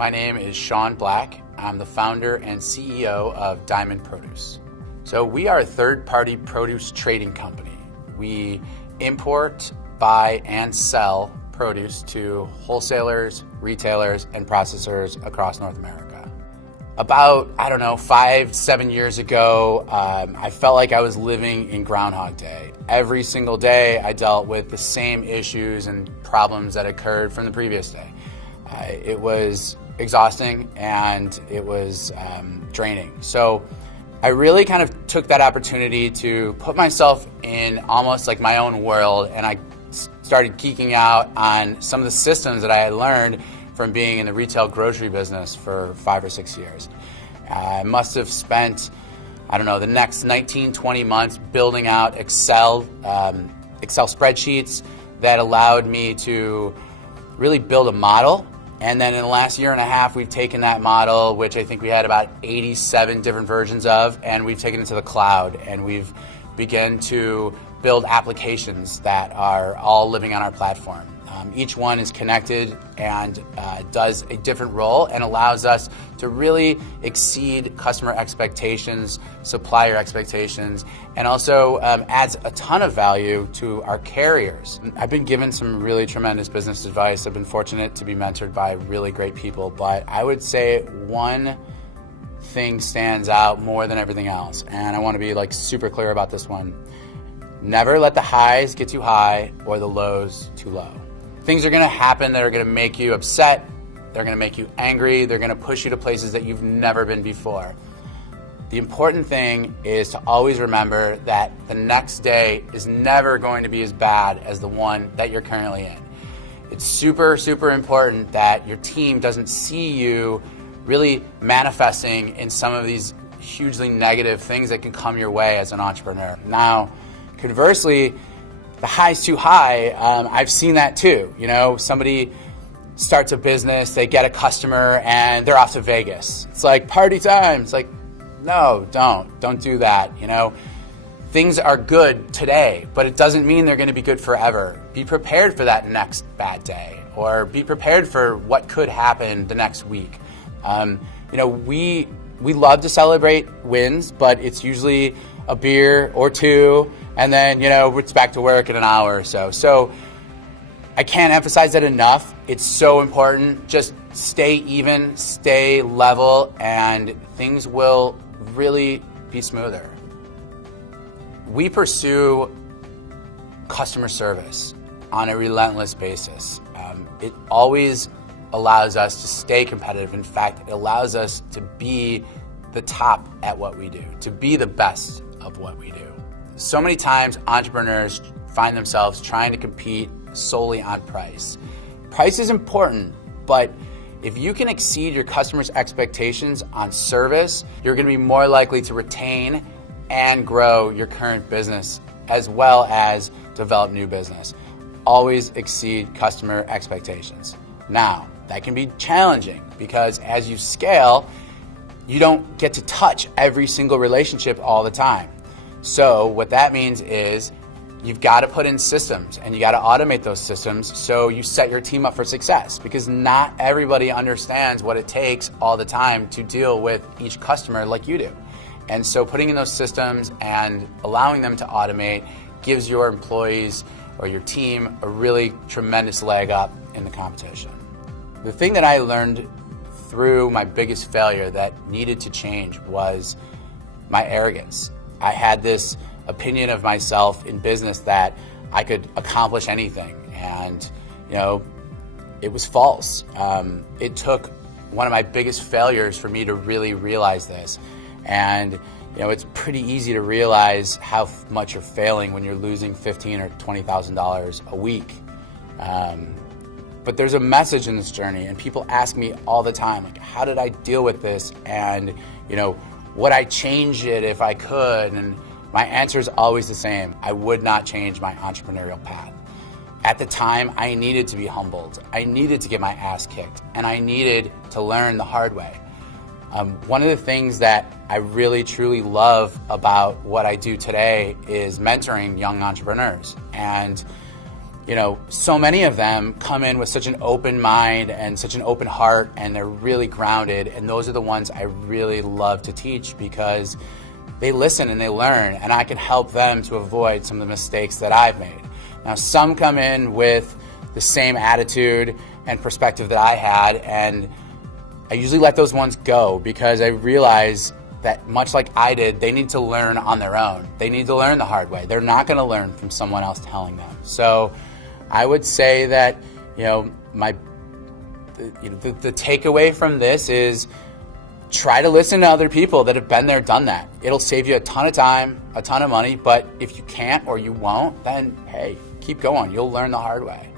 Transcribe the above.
My name is Shaun Black. I'm the founder and CEO of Diamond Produce. So we are a third-party produce trading company. We import, buy, and sell produce to wholesalers, retailers, and processors across North America. About, 5-7 years ago, I felt like I was living in Groundhog Day. Every single day, I dealt with the same issues and problems that occurred from the previous day. It was exhausting and it was draining. So I really kind of took that opportunity to put myself in almost like my own world, and I started geeking out on some of the systems that I had learned from being in the retail grocery business for 5 or 6 years. I must have spent, the next 19, 20 months building out Excel spreadsheets that allowed me to really build a model. And then in the last year and a half, we've taken that model, which I think we had about 87 different versions of, and we've taken it to the cloud, and we've begun to build applications that are all living on our platform. Each one is connected and does a different role and allows us to really exceed customer expectations, supplier expectations, and also adds a ton of value to our carriers. I've been given some really tremendous business advice. I've been fortunate to be mentored by really great people, but I would say one thing stands out more than everything else, and I want to be super clear about this one. Never let the highs get too high or the lows too low. Things are going to happen that are going to make you upset, they're going to make you angry, they're going to push you to places that you've never been before. The important thing is to always remember that the next day is never going to be as bad as the one that you're currently in. It's super, super important that your team doesn't see you really manifesting in some of these hugely negative things that can come your way as an entrepreneur. Now, conversely, the high's too high, I've seen that too. Somebody starts a business, they get a customer, and they're off to Vegas. It's like party time. It's like, no, don't do that. Things are good today, but it doesn't mean they're going to be good forever. Be prepared for that next bad day, or be prepared for what could happen the next week. We love to celebrate wins, but it's usually a beer or two, and then, it's back to work in an hour or so. So I can't emphasize that enough. It's so important. Just stay even, stay level, and things will really be smoother. We pursue customer service on a relentless basis. It always allows us to stay competitive. In fact, it allows us to be the top at what we do, to be the best of what we do. So many times entrepreneurs find themselves trying to compete solely on price. Price is important, but if you can exceed your customers' expectations on service, you're going to be more likely to retain and grow your current business as well as develop new business. Always exceed customer expectations. Now, that can be challenging because as you scale, you don't get to touch every single relationship all the time. So what that means is you've got to put in systems and you got to automate those systems so you set your team up for success, because not everybody understands what it takes all the time to deal with each customer like you do. And so putting in those systems and allowing them to automate gives your employees or your team a really tremendous leg up in the competition. The thing that I learned through my biggest failure that needed to change was my arrogance. I had this opinion of myself in business that I could accomplish anything, and it was false. It took one of my biggest failures for me to really realize this, and it's pretty easy to realize how much you're failing when you're losing $15,000 or $20,000 a week. But there's a message in this journey, and people ask me all the time, how did I deal with this? And, would I change it if I could? And my answer is always the same. I would not change my entrepreneurial path. At the time, I needed to be humbled. I needed to get my ass kicked, and I needed to learn the hard way. One of the things that I really, truly love about what I do today is mentoring young entrepreneurs. And so many of them come in with such an open mind and such an open heart, and they're really grounded. And those are the ones I really love to teach because they listen and they learn, and I can help them to avoid some of the mistakes that I've made. Now, some come in with the same attitude and perspective that I had, and I usually let those ones go because I realize that much like I did, they need to learn on their own. They need to learn the hard way. They're not going to learn from someone else telling them. So I would say that, the takeaway from this is try to listen to other people that have been there, done that. It'll save you a ton of time, a ton of money, but if you can't or you won't, then hey, keep going. You'll learn the hard way.